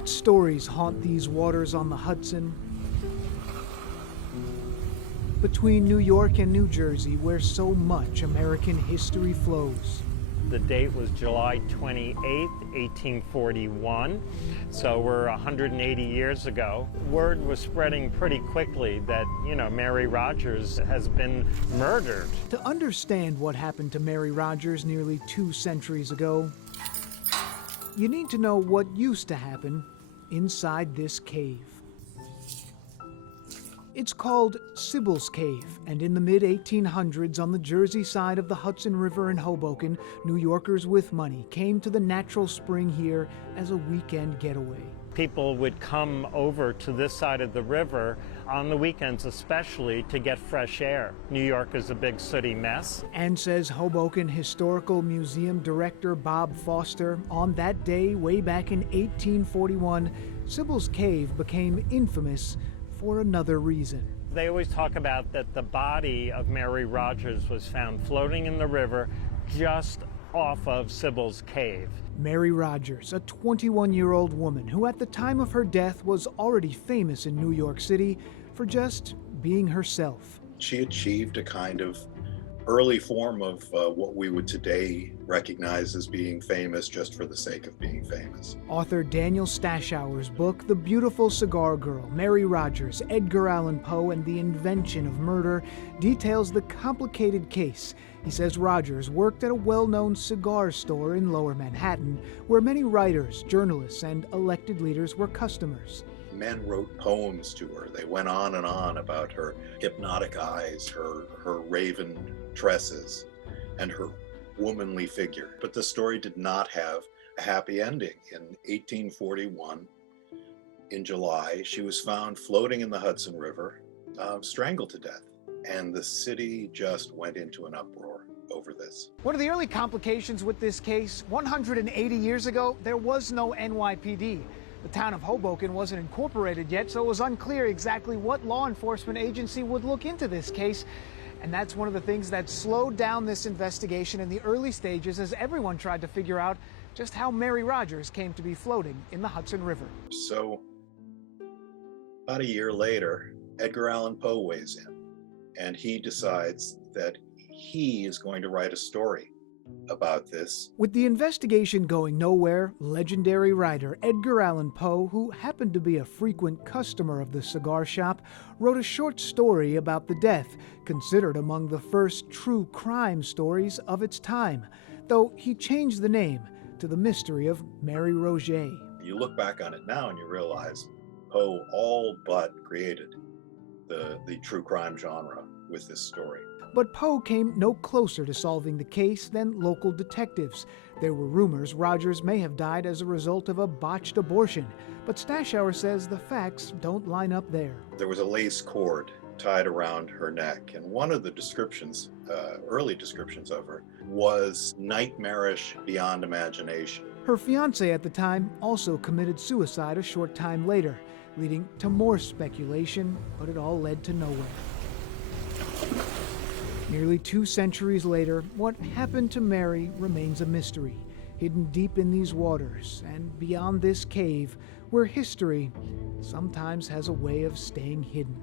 What stories haunt these waters on the Hudson? Between New York and New Jersey, where so much American history flows. The date was July 28th, 1841, so we're 180 years ago. Word was spreading pretty quickly that, Mary Rogers has been murdered. To understand what happened to Mary Rogers nearly 2 centuries ago, you need to know what used to happen inside this cave. It's called Sybil's Cave, and in the mid-1800s on the Jersey side of the Hudson River in Hoboken, New Yorkers with money came to the natural spring here as a weekend getaway. People would come over to this side of the river on the weekends especially to get fresh air. New York is a big sooty mess. And says Hoboken Historical Museum Director Bob Foster, on that day way back in 1841, Sybil's Cave became infamous for another reason. They always talk about that the body of Mary Rogers was found floating in the river just off of Sybil's Cave. Mary Rogers, a 21-year-old woman who at the time of her death was already famous in New York City for just being herself. She achieved a kind of early form of what we would today recognize as being famous just for the sake of being famous. Author Daniel Stashower's book, The Beautiful Cigar Girl, Mary Rogers, Edgar Allan Poe, and the Invention of Murder, details the complicated case. He says Rogers worked at a well-known cigar store in Lower Manhattan, where many writers, journalists, and elected leaders were customers. Men wrote poems to her. They went on and on about her hypnotic eyes, her raven tresses, and her womanly figure. But the story did not have a happy ending. In 1841, in July, she was found floating in the Hudson River, strangled to death. And the city just went into an uproar over this. What are the early complications with this case? 180 years ago, there was no NYPD. The town of Hoboken wasn't incorporated yet, so it was unclear exactly what law enforcement agency would look into this case. And that's one of the things that slowed down this investigation in the early stages as everyone tried to figure out just how Mary Rogers came to be floating in the Hudson River. So, about a year later, Edgar Allan Poe weighs in, and he decides that he is going to write a story about this. With the investigation going nowhere, legendary writer Edgar Allan Poe, who happened to be a frequent customer of the cigar shop, wrote a short story about the death, considered among the first true crime stories of its time, though he changed the name to The Mystery of Mary Roget. You look back on it now and you realize Poe all but created the true crime genre with this story. But Poe came no closer to solving the case than local detectives. There were rumors Rogers may have died as a result of a botched abortion, but Stashower says the facts don't line up there. There was a lace cord tied around her neck, and one of the descriptions, early descriptions of her, was nightmarish beyond imagination. Her fiancé at the time also committed suicide a short time later, leading to more speculation, but it all led to nowhere. Nearly 2 centuries later, what happened to Mary remains a mystery, hidden deep in these waters and beyond this cave, where history sometimes has a way of staying hidden.